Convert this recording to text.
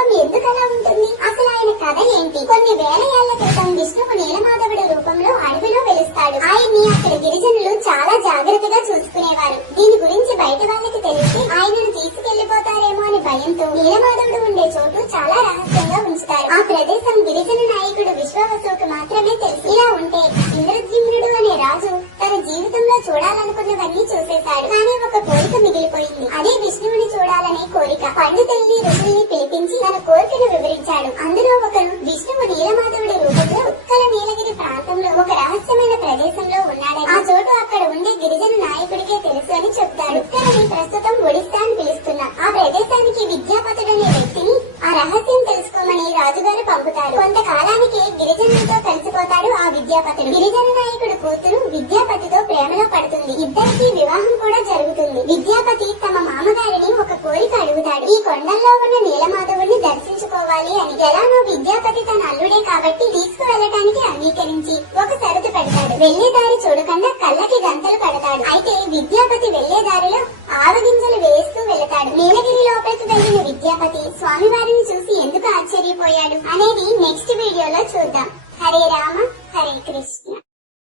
రూపం ఎందుకలా ఉంటుంది? అసలు ఆయన కథ ఏంటి? కొన్ని వేల ఏళ్ల క్రితం విష్ణువు నీలమాధవుడు రూపంలో అడవిలో వెలుస్తాడు. ఆయన్ని అక్కడ గిరిజనులు చాలా జాగ్రత్తగా చూసుకునేవారు. దీని గురించి బయట వాళ్ళకి తెలిసి ఆయనను తీసుకెళ్లిపోతారేమో అని భయంతో నీలమాధవుడు ఉండే చోటు చాలా రహస్యంగా ఉంచుతారు. ఆ ప్రదేశం గిరిజన నాయకుడు విశ్వావసుకు మాత్రమే తెలుసు. ఇలా ఉంటే ఇంద్రద్యుమ్నుడు అనే రాజు తన జీవితంలో చూడాలనుకున్నవన్నీ చూసేశాడు. కానీ ఒక కోరిక మిగిలిపోయింది. అదే విష్ణువుని చూడాలనే కోరిక. పండితుల్ని ఋషుల్ని పిలిపించి తన కోరికను వివరించాడు. అందులో ఒకరు విష్ణువు నీలమాధవుడి రూపంలో ఉత్కల నీలగిరి ప్రాంతంలో ఒక రహస్యమైన ప్రదేశంలో ఉన్నాడని, ఆ చోటు అక్కడ ఉండే గిరిజన నాయకుడికే తెలుసు అని చెప్తాడు. ఉత్కలని ప్రస్తుతం ఒడిస్తా అని పిలుస్తున్నారు. ఆ ప్రదేశానికి విద్యాపతుడనే వ్యక్తిని ఆ రహస్యం తెలుసుకోమని రాజుగారు పంపుతారు. కొంతకాలానికి గిరిజనులతో కలిసిపోతాడు ఆ విద్యాపతుడు. గిరిజన నాయకుడు కూతురు విద్యాపతితో ప్రేమలో పడుతుంది. ఇద్దరికి వివాహం కూడా జరుగుతుంది. విద్యాపతి తమ మామగారిని ఒక కోరిక అడుగుతాడు. ఈ కొండల్లో ఉన్న నీలమాధవుడిని దర్శించుకోవాలి అని. ఎలానో విద్యాపతి తన అల్లుడే కాబట్టి తీసుకువెళ్ళటానికి అంగీకరించి ఒక షరతు పెడతాడు. వెళ్లే దారి చూడకుండా కళ్ళకి గంతలు కడతాడు. అయితే విద్యాపతి వెళ్లే దారిలో ఆవగింజలు వేస్తూ వెళతాడు. నీలగిరి లోపలికి వెళ్లిన విద్యాపతి స్వామివారిని చూసి ఎందుకు ఆశ్చర్యపోయాడు అనేది నెక్స్ట్ వీడియోలో చూద్దాం. హరే రామ హరే కృష్ణ.